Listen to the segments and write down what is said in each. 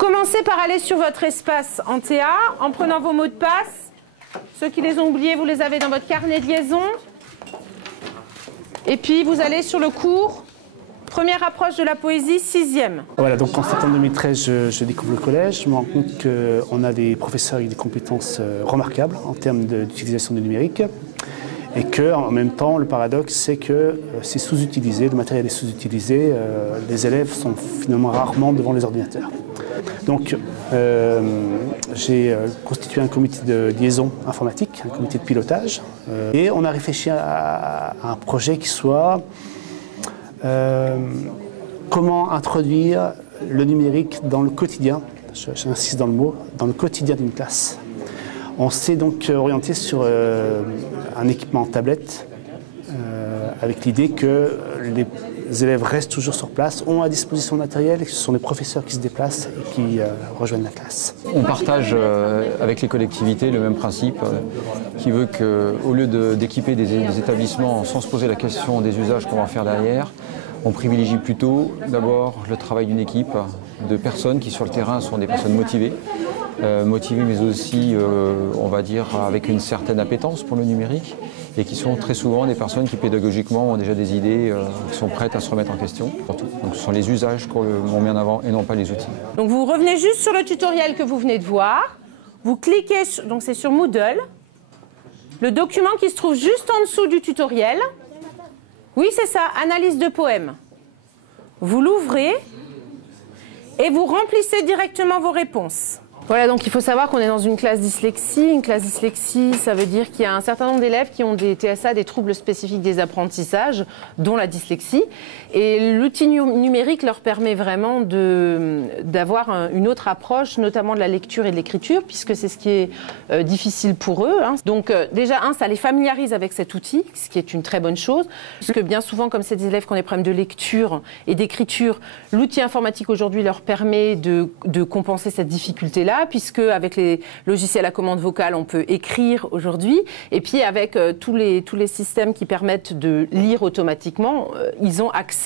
commencez par aller sur votre espace en TA en prenant vos mots de passe. Ceux qui les ont oubliés, vous les avez dans votre carnet de liaison. Et puis vous allez sur le cours Première approche de la poésie, 6e. Voilà, donc en septembre 2013, je découvre le collège. Je me rends compte qu'on a des professeurs avec des compétences remarquables en termes d'utilisation du numérique. Et qu'en même temps, le paradoxe, c'est que c'est sous-utilisé, le matériel est sous-utilisé, les élèves sont finalement rarement devant les ordinateurs. Donc, j'ai constitué un comité de liaison informatique, un comité de pilotage, et on a réfléchi à un projet qui soit comment introduire le numérique dans le quotidien, j'insiste dans le mot, dans le quotidien d'une classe. On s'est donc orienté sur un équipement tablette avec l'idée que les élèves restent toujours sur place, ont à disposition le matériel et que ce sont les professeurs qui se déplacent et qui rejoignent la classe. On partage avec les collectivités le même principe qui veut qu'au lieu d'équiper des établissements sans se poser la question des usages qu'on va faire derrière, on privilégie plutôt d'abord le travail d'une équipe de personnes qui sur le terrain sont des personnes motivées, mais aussi, on va dire, avec une certaine appétence pour le numérique et qui sont très souvent des personnes qui pédagogiquement ont déjà des idées, qui sont prêtes à se remettre en question. Donc ce sont les usages qu'on met en avant et non pas les outils. Donc vous revenez juste sur le tutoriel que vous venez de voir, vous cliquez, donc c'est sur Moodle, le document qui se trouve juste en dessous du tutoriel. Oui, c'est ça, analyse de poèmes. Vous l'ouvrez et vous remplissez directement vos réponses. Voilà, donc il faut savoir qu'on est dans une classe dyslexie. Une classe dyslexie, ça veut dire qu'il y a un certain nombre d'élèves qui ont des TSA, des troubles spécifiques des apprentissages, dont la dyslexie. Et l'outil numérique leur permet vraiment d'avoir une autre approche, notamment de la lecture et de l'écriture, puisque c'est ce qui est difficile pour eux. Donc déjà, ça les familiarise avec cet outil, ce qui est une très bonne chose, puisque bien souvent, comme c'est des élèves qui ont des problèmes de lecture et d'écriture, l'outil informatique aujourd'hui leur permet de compenser cette difficulté-là, puisque avec les logiciels à commande vocale, on peut écrire aujourd'hui. Et puis avec tous les systèmes qui permettent de lire automatiquement, ils ont accès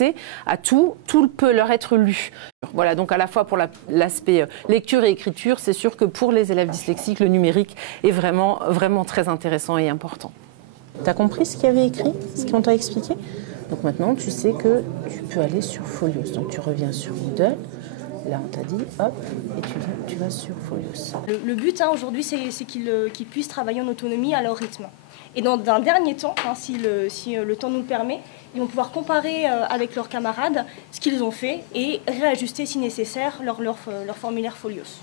à tout peut leur être lu. Voilà, donc à la fois pour l'aspect lecture et écriture, c'est sûr que pour les élèves dyslexiques, le numérique est vraiment, vraiment très intéressant et important. Tu as compris ce qu'il y avait écrit, ce qu'on t'a expliqué? Donc maintenant, tu sais que tu peux aller sur Folios. Donc tu reviens sur Moodle. Là, on t'a dit, hop, et tu vas sur Folios. Le but aujourd'hui, c'est qu'ils puissent travailler en autonomie à leur rythme. Et dans un dernier temps, si le temps nous le permet, ils vont pouvoir comparer avec leurs camarades ce qu'ils ont fait et réajuster si nécessaire leur formulaire Folios.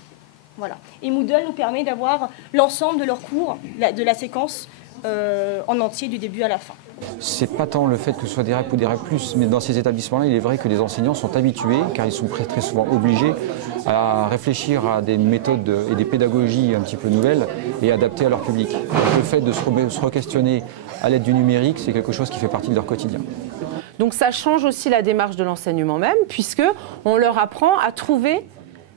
Voilà. Et Moodle nous permet d'avoir l'ensemble de leurs cours, de la séquence en entier du début à la fin. C'est pas tant le fait que ce soit des REP ou des REP+, mais dans ces établissements-là, il est vrai que les enseignants sont habitués, car ils sont très souvent obligés à réfléchir à des méthodes et des pédagogies un petit peu nouvelles et adaptées à leur public. Donc, le fait de se re-questionner à l'aide du numérique, c'est quelque chose qui fait partie de leur quotidien. Donc ça change aussi la démarche de l'enseignement même, puisqu'on leur apprend à trouver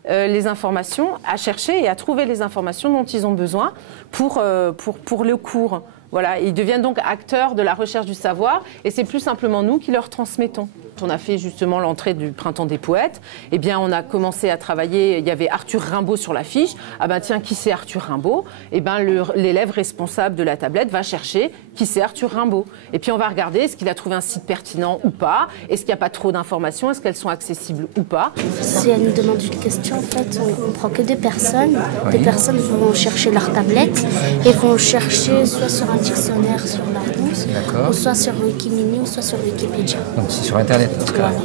les informations, à chercher et à trouver les informations dont ils ont besoin pour le cours. Voilà, ils deviennent donc acteurs de la recherche du savoir et c'est plus simplement nous qui leur transmettons. On a fait justement l'entrée du Printemps des poètes, eh bien on a commencé à travailler, il y avait Arthur Rimbaud sur l'affiche, ah ben tiens, qui c'est Arthur Rimbaud? Eh ben l'élève responsable de la tablette va chercher qui c'est Arthur Rimbaud. Et puis on va regarder est-ce qu'il a trouvé un site pertinent ou pas, est-ce qu'il n'y a pas trop d'informations, est-ce qu'elles sont accessibles ou pas. Si elle nous demande une question, en fait, on ne prend que des personnes. Oui. Des personnes vont chercher leur tablette et vont chercher soit sur un dictionnaire sur Larousse, ou soit sur Wikimini, ou soit sur Wikipédia. Donc c'est sur Internet dans ce cas. Voilà.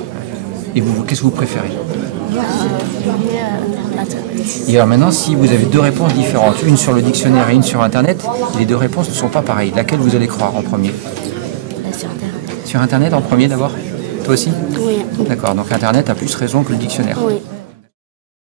Et vous, qu'est-ce que vous préférez? Et alors maintenant, si vous avez deux réponses différentes, une sur le dictionnaire et une sur Internet, les deux réponses ne sont pas pareilles. Laquelle vous allez croire en premier? Sur Internet. Sur Internet en premier d'abord? Toi aussi? Oui. D'accord, donc Internet a plus raison que le dictionnaire. Oui.